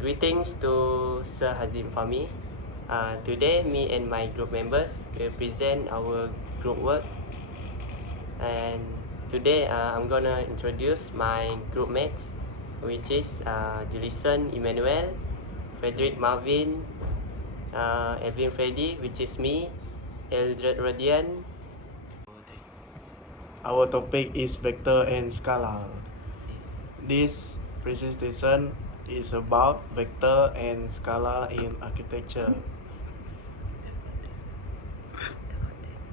Greetings to Sir Hazim Fahmi. Today, me and my group members will present our group work. And today, I'm gonna introduce my group mates, which is Julison Emmanuel, Frederick Marvin, Edwin Freddy, which is me, Eldred Rodian. Our topic is vector and scalar. This presentation is about vector and scalar in architecture.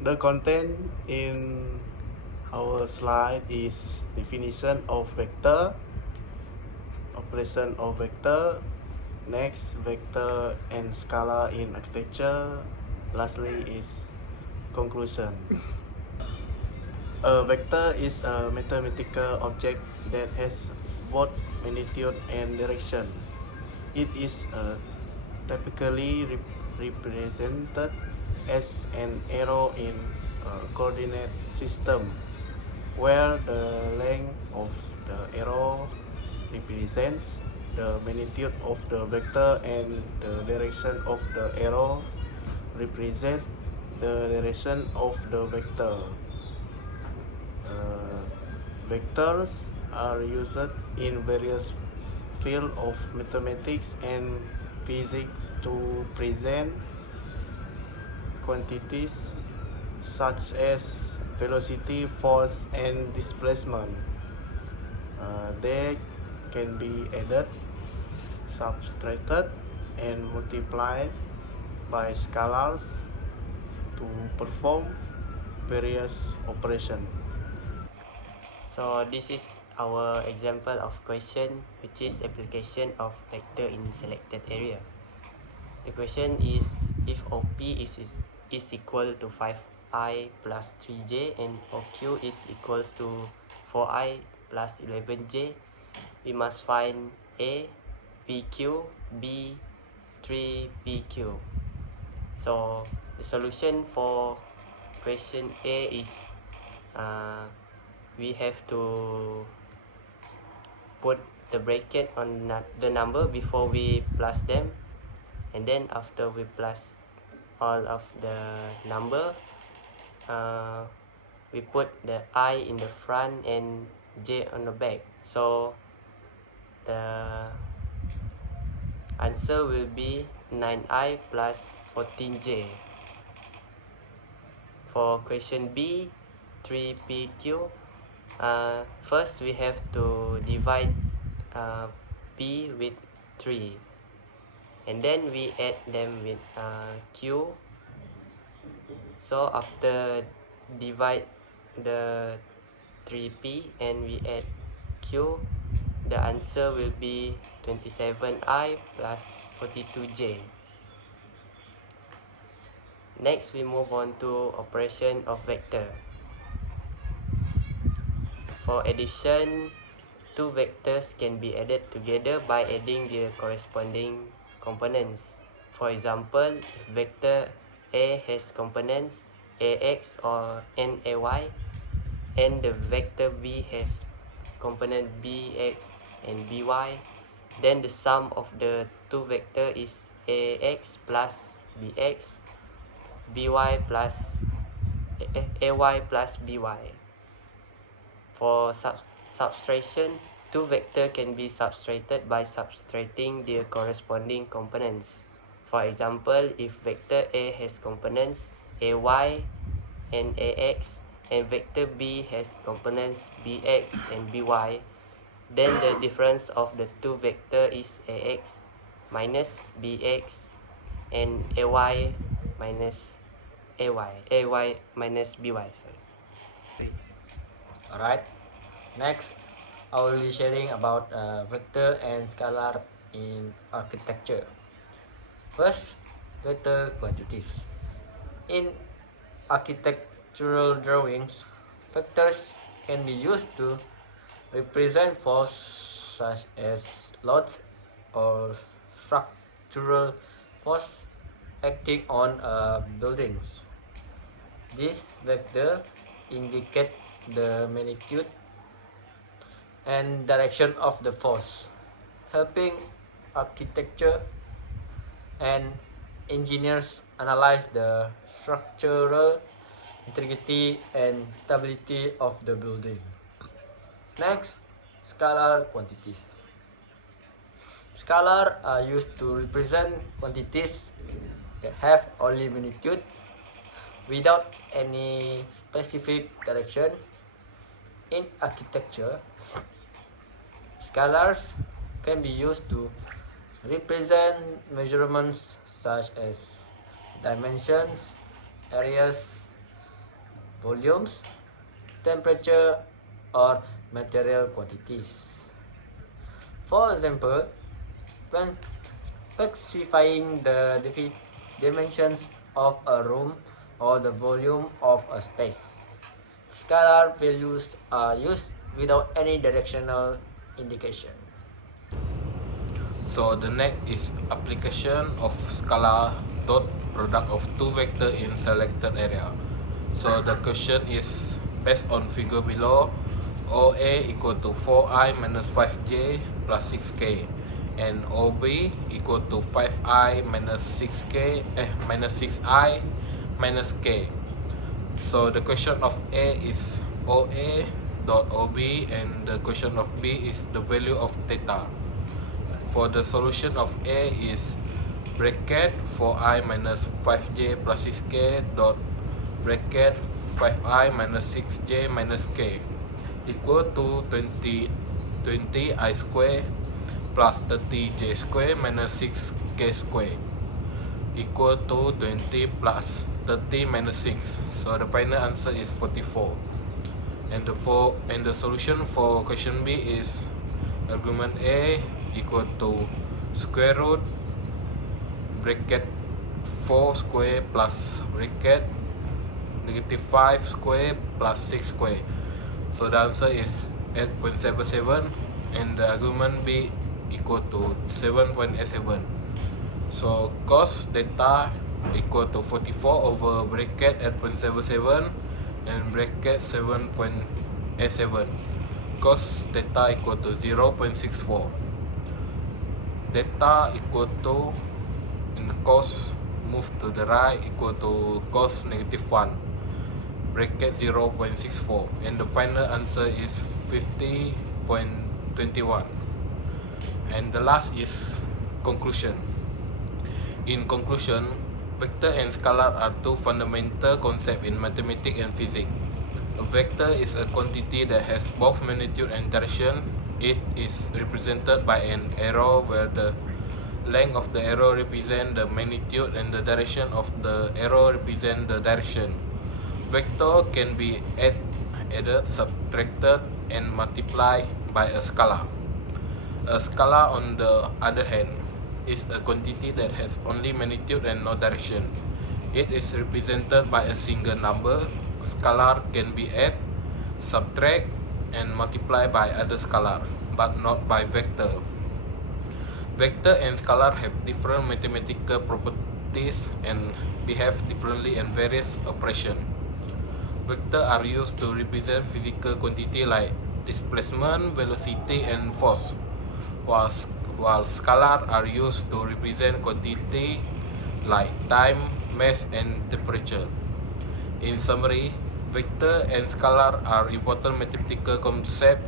The content in our slide is definition of vector, operation of vector, next vector and scalar in architecture, lastly is conclusion. A vector is a mathematical object that has both magnitude and direction. It is typically represented as an arrow in a coordinate system, where the length of the arrow represents the magnitude of the vector and the direction of the arrow represents the direction of the vector. Vectors are used in various fields of mathematics and physics to present quantities such as velocity, force, and displacement. They can be added, subtracted, and multiplied by scalars to perform various operations. So this is our example of question, which is application of vector in selected area. The question is, if OP is equal to 5i plus 3j and OQ is equals to 4i plus 11j, we must find A, PQ, B, 3PQ. So the solution for question A is we have to put the bracket on the number before we plus them, and then after we plus all of the number, we put the I in the front and J on the back. So the answer will be 9i plus 14j. For question B, 3PQ, first we have to divide P with 3, and then we add them with Q. So after divide the 3P and we add Q, the answer will be 27i plus 42j. Next, we move on to operation of vector. For addition, two vectors can be added together by adding their corresponding components. For example, if vector A has components ax or nay, and the vector B has component bx and by, then the sum of the two vectors is ax plus bx, by plus ay plus by. For subtraction, two vectors can be subtracted by subtracting their corresponding components. For example, if vector A has components ay and ax, and vector B has components bx and by, then the difference of the two vectors is ax minus bx and ay minus ay minus by. Sorry. Alright, next I will be sharing about vector and scalar in architecture. First, vector quantities. In architectural drawings, vectors can be used to represent force such as loads or structural force acting on buildings. This vector indicate the magnitude and direction of the force, helping architecture, and engineers analyze the structural integrity and stability of the building. Next, scalar quantities. Scalar are used to represent quantities that have only magnitude without any specific direction. In architecture, scalars can be used to represent measurements such as dimensions, areas, volumes, temperature, or material quantities. For example, when specifying the dimensions of a room or the volume of a space, scalar values are used without any directional indication. So the next is application of scalar dot product of two vector in selected area. So the question is based on figure below. OA equal to 4i minus 5j plus 6k, and OB equal to 5i minus 6k minus 6i minus k. So the question of A is OA dot OB, and the question of B is the value of theta. For the solution of A is bracket 4i minus 5j plus 6k dot bracket 5i minus 6j minus k equal to 20i square plus 30j square minus 6k square equal to 20 plus 30 minus 6. So the final answer is 44. And the solution for question B is argument A equal to square root bracket 4 square plus bracket negative 5 square plus 6 square. So the answer is 8.77, and the argument B equal to 7.87. So cos theta equal to 44 over bracket 8.77 and bracket 7.87. Cos theta equal to 0.64. Theta equal to, in cos move to the right, equal to cos negative 1, bracket 0.64, and the final answer is 50.21. And the last is conclusion. In conclusion, vector and scalar are two fundamental concepts in mathematics and physics. A vector is a quantity that has both magnitude and direction. It is represented by an arrow where the length of the arrow represents the magnitude and the direction of the arrow represents the direction. Vector can be added, subtracted, and multiplied by a scalar. A scalar, on the other hand, is a quantity that has only magnitude and no direction. It is represented by a single number. A scalar can be added, subtract, and multiply by other scalar, but not by vector. Vector and scalar have different mathematical properties and behave differently in various operations. Vectors are used to represent physical quantity like displacement, velocity, and force, while scalar are used to represent quantity like time, mass, and temperature. In summary, vector and scalar are important mathematical concepts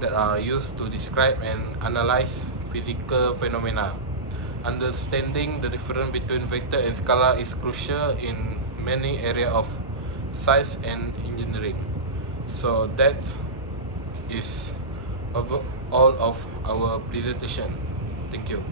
that are used to describe and analyze physical phenomena. Understanding the difference between vector and scalar is crucial in many areas of science and engineering. So that is all of our presentation. Thank you.